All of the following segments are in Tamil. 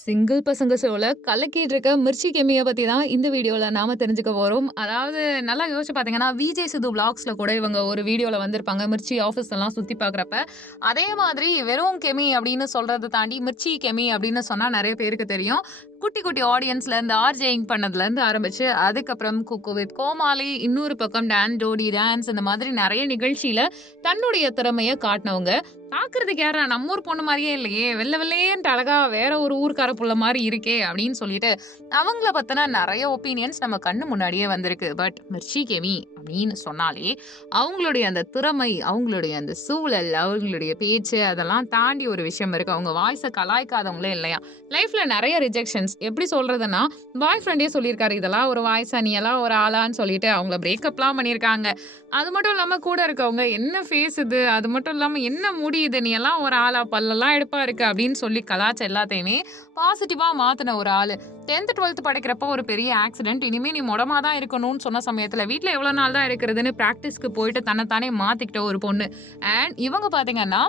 சிங்கிள் பசங்க ஷோல கலக்கிட்டு இருக்க மிர்ச்சி கெமிய பத்தி தான் இந்த வீடியோல நாம தெரிஞ்சுக்க போறோம். அதாவது நல்லா யோசிச்சு பார்த்தீங்கன்னா, விஜய் சித்து விளாக்ஸ்ல கூட இவங்க ஒரு வீடியோல வந்திருப்பாங்க. மிர்ச்சி ஆஃபீஸ்லாம் சுத்தி பார்க்குறப்ப. அதே மாதிரி வெறும் கெமி அப்படின்னு சொல்றத தாண்டி மிர்ச்சி கெமி அப்படின்னு சொன்னா நெறைய பேருக்கு தெரியும். குட்டி குட்டி ஆடியன்ஸ்ல இருந்து ஆர்ஜேயிங் பண்ணதுலேருந்து ஆரம்பிச்சு, அதுக்கப்புறம் குக்கு வித் கோமாளி, இன்னொரு பக்கம் டான் டோடி டான்ஸ் இந்த மாதிரி நெறைய நிகழ்ச்சியில தன்னுடைய திறமைய காட்டுனவங்க. பார்க்கறதுக்கு யாரா நம்ம ஊர் பொண்ணு மாரியே இல்லையே! வெள்ள வெள்ளேன்ட்டு அழகா வேற ஒரு ஊர்க்கார புள்ள மாரி இருக்கே! அப்படின்னு சொல்லிட்டு, அவங்கள பத்தின நெறைய ஒப்பீனியன்ஸ் நம்ம கண்ணு முன்னாடியே வந்திருக்கு. பட் மிர்ச்சி கெமி அப்படின்னு சொன்னாலே, அவங்களுடைய அந்த திறமை, அவங்களுடைய அந்த சூழல், அவங்களுடைய பேச்சு அதெல்லாம் தாண்டி ஒரு விஷயம் இருக்கு. அவங்க வாய்ஸ கலாய்க்காதவங்களே இல்லையாம். லைஃப்ல நெறைய ரிஜெக்ஷன்ஸ் எப்படி சொல்றதுன்னா, பாய் ஃப்ரெண்டே சொல்லியிருக்காரு. இதெல்லாம் ஒரு வாய்ஸா? நீ எல்லாம் ஒரு ஆளான்னு சொல்லிட்டு அவங்கள பிரேக்கப்லாம் பண்ணியிருக்காங்க. அது மட்டும் இல்லாம கூட இருக்கவங்க, "என்ன ஃபேஸ் இது? அது மட்டும் இல்லாம என்ன முடி இது? நீ எல்லாம் ஒரு ஆளா? பல்லெல்லாம் எடுப்பா இருக்கு." அப்படின்னு சொல்லி கலாய்ச்ச எல்லாத்தையுமே பாசிட்டிவா மாத்துன ஒரு ஆளு. 10த், 12த் படிக்கிறப்போ ஒரு பெரிய ஆக்சிடென்ட். இனிமே நீ மொடமா தான் இருக்கணும்னு சொன்ன சமயத்துல, வீட்ல எவ்வளோ நாள் தான் இருக்கிறதுன்னு பிராக்டிஸ்க்கு போயிட்டு தன்ன தானே மாத்திக்கிட்ட ஒரு பொண்ணு. அண்ட் இவங்க பார்த்தீங்கன்னா,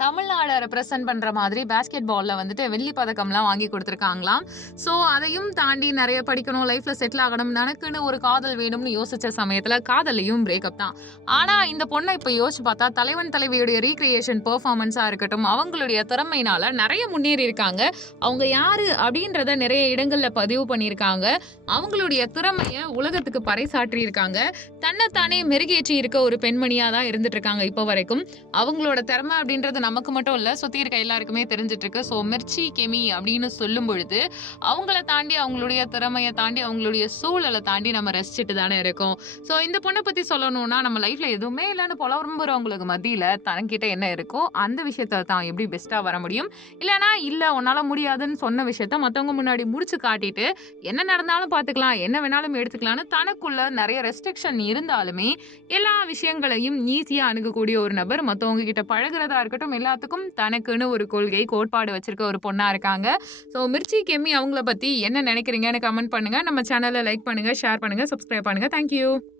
தமிழ்நாட ரெப்ரசன்ட் பண்ற மாதிரி பாஸ்கெட் பால்ல வந்துட்டு வெள்ளி பதக்கம்லாம் வாங்கி குடுத்துருக்காங்களாம். ஸோ அதையும் தாண்டி நெறைய படிக்கணும், லைஃப்ல செட்டில் ஆகணும், எனக்குன்னு ஒரு காதல் வேணும்னு யோசிச்ச சமயத்துல காதல்லையும் பிரேக்கப் தான். ஆனா இந்த பொண்ண இப்ப யோசிச்சு பார்த்தா, தலைவன் தலைவியுடைய ரீகிரியேஷன் பெர்ஃபார்மன்ஸா இருக்கட்டும், அவங்களுடைய திறமையினால நெறைய முன்னேறி இருக்காங்க. அவங்க யாரு அப்படின்றத நெறைய இடங்கள்ல பதிவு பண்ணியிருக்காங்க. அவங்களுடைய திறமைய உலகத்துக்கு பறைசாற்றி இருக்காங்க. தன்னைத்தானே மெருகேற்றி இருக்க ஒரு பெண்மணியா தான் இருந்துட்டு இருக்காங்க இப்போ வரைக்கும். அவங்களோட திறமை அப்படின்றது நமக்கு மட்டும் இல்ல, சுத்தி இருக்க எல்லாருக்குமே தெரிஞ்சுட்டு இருக்கு. ஸோ மிர்ச்சி கெமி அப்படின்னு சொல்லும் பொழுது, அவங்கள தாண்டி, அவங்களுடைய திறமைய தாண்டி, அவங்களுடைய சூழல தாண்டி நம்ம ரசிச்சுட்டு தானே இருக்கோம். ஸோ இந்த பொண்ண பத்தி சொல்லணும்னா, நம்ம லைஃப்ல எதுவுமே இல்லன்னு புலம்புறவங்களுக்கு மத்தியில தனக்கிட்ட என்ன இருக்கோ, அந்த விஷயத்த தான் எப்படி பெஸ்ட்டா வர முடியும். இல்லன்னா, இல்ல உன்னால முடியாதுன்னு சொன்ன விஷயத்த மத்தவங்க முன்னாடி முடிச்சு காட்டிட்டு, என்ன நடந்தாலும் பார்த்துக்கலாம், என்ன வேணாலும் எடுத்துக்கலாம்னு தனக்குள்ள நெறைய ரெஸ்ட்ரிக்ஷன் இருந்தாலுமே, எல்லா விஷயங்களையும் ஈஸியா அணுகக்கூடிய ஒரு நபர். மத்தவங்க கிட்ட பழகுறதா இருக்கட்டும், எல்லாத்துக்கும் தனக்குன்னு ஒரு கொள்கை, கோட்பாடு வச்சிருக்க ஒரு பொண்ணா இருக்காங்க. ஸோ மிர்ச்சி கெமி அவங்கள பத்தி என்ன நெனைக்கிறீங்கன்னு கமெண்ட் பண்ணுங்க. நம்ம சேனல லைக் பண்ணுங்க, ஷேர் பண்ணுங்க, சப்ஸ்கிரைப் பண்ணுங்க. Thank you.